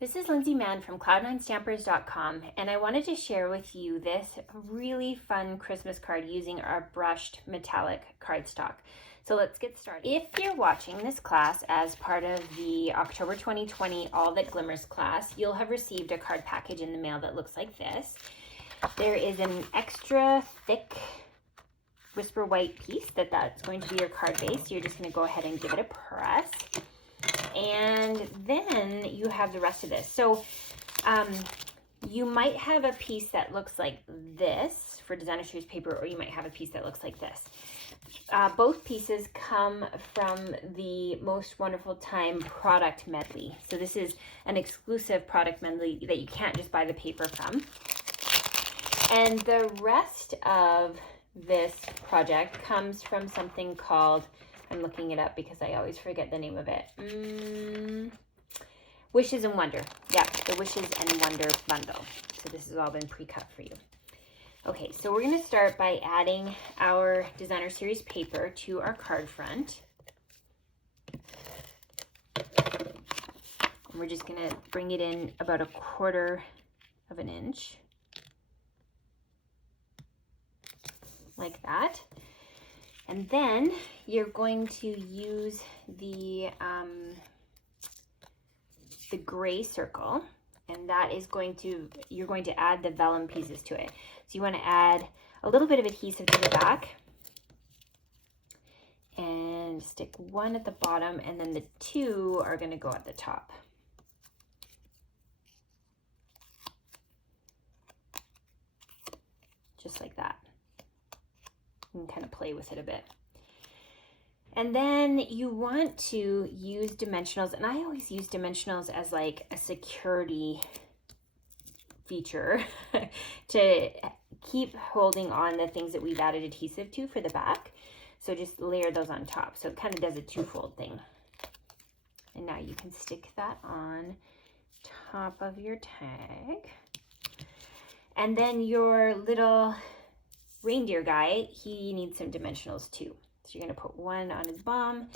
This is Lindsay Mann from cloud9stampers.com, and I wanted to share with you this really fun Christmas card using our brushed metallic cardstock. So let's get started. If you're watching this class as part of the October 2020 All That Glimmers class, you'll have received a card package in the mail that looks like this. There is an extra thick whisper white piece that's going to be your card base. You're just going to go ahead and give it a press. And then you have the rest of this. So you might have a piece that looks like this for designer series paper, or you might have a piece that looks like this. Both pieces come from the Most Wonderful Time product medley. So this is an exclusive product medley that you can't just buy the paper from. And the rest of this project comes from something called, I'm looking it up because I always forget the name of it. Wishes and Wonder. Yeah, the Wishes and Wonder bundle. So this has all been pre-cut for you. Okay, so we're going to start by adding our designer series paper to our card front. And we're just going to bring it in about 1/4 of an inch. Like that. And then you're going to use the gray circle, and that is you're going to add the vellum pieces to it. So you want to add a little bit of adhesive to the back and stick one at the bottom, and then the two are going to go at the top. Just like that. You can kind of play with it a bit. And then you want to use dimensionals, and I always use dimensionals as like a security feature to keep holding on the things that we've added adhesive to for the back. So just layer those on top. So it kind of does a twofold thing. And now you can stick that on top of your tag. And then your little reindeer guy, he needs some dimensionals too. So you're going to put one on his bum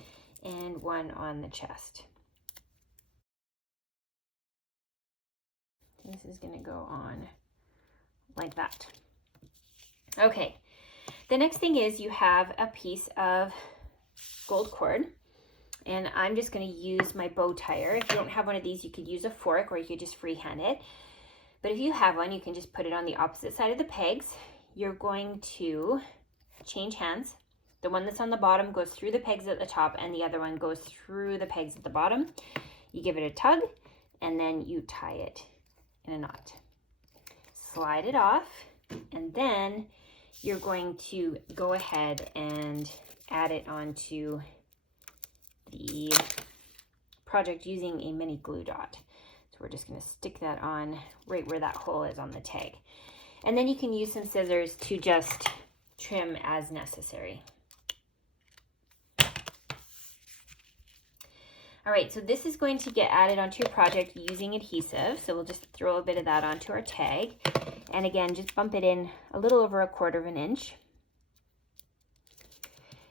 and one on the chest. This is going to go on like that. Okay, the next thing is you have a piece of gold cord, and I'm just going to use my bow tire. If you don't have one of these, you could use a fork, or you could just freehand it. But if you have one, you can just put it on the opposite side of the pegs. You're going to change hands. The one that's on the bottom goes through the pegs at the top, and the other one goes through the pegs at the bottom. You give it a tug, and then you tie it in a knot. Slide it off, and then you're going to go ahead and add it onto the project using a mini glue dot. So we're just going to stick that on right where that hole is on the tag. And then you can use some scissors to just trim as necessary. All right, so this is going to get added onto your project using adhesive. So we'll just throw a bit of that onto our tag. And again, just bump it in a little over 1/4 of an inch.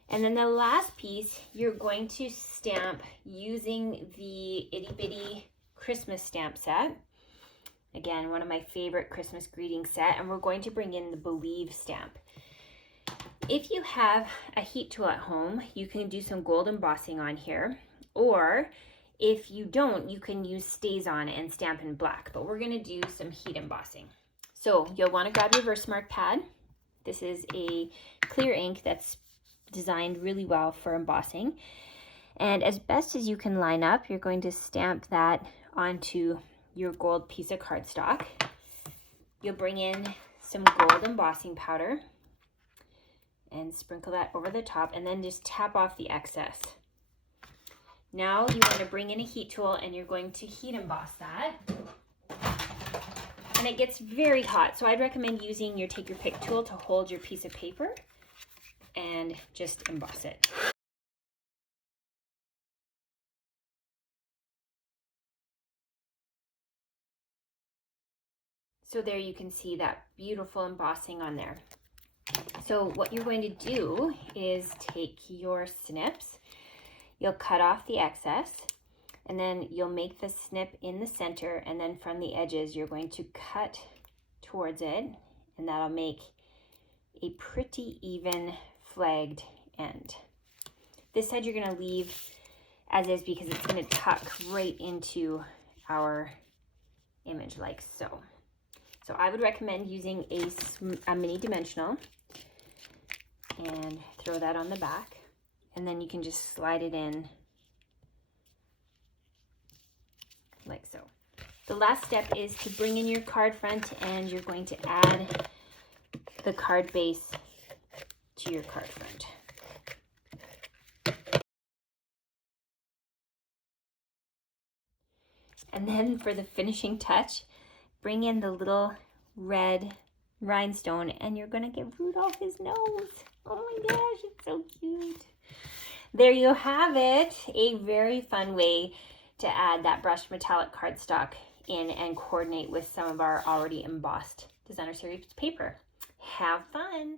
And then the last piece, you're going to stamp using the Itty Bitty Christmas stamp set. Again, one of my favorite Christmas greeting set, and we're going to bring in the Believe stamp. If you have a heat tool at home, you can do some gold embossing on here, or if you don't, you can use StazOn and stamp in black, but we're gonna do some heat embossing. So you'll wanna grab your Versamark pad. This is a clear ink that's designed really well for embossing. And as best as you can line up, you're going to stamp that onto your gold piece of cardstock. You'll bring in some gold embossing powder and sprinkle that over the top, and then just tap off the excess. Now you want to bring in a heat tool, and you're going to heat emboss that. And it gets very hot, so I'd recommend using your take your pick tool to hold your piece of paper and just emboss it. So there you can see that beautiful embossing on there. So what you're going to do is take your snips, you'll cut off the excess, And then you'll make the snip in the center, and then from the edges you're going to cut towards it, and that'll make a pretty even flagged end. This side you're going to leave as is because it's going to tuck right into our image like so. So I would recommend using a mini dimensional and throw that on the back, and then you can just slide it in like so. The last step is to bring in your card front, and you're going to add the card base to your card front. And then for the finishing touch, bring in the little red rhinestone, and you're gonna get Rudolph's nose. Oh my gosh, it's so cute. There you have it, a very fun way to add that brushed metallic cardstock in and coordinate with some of our already embossed designer series paper. Have fun!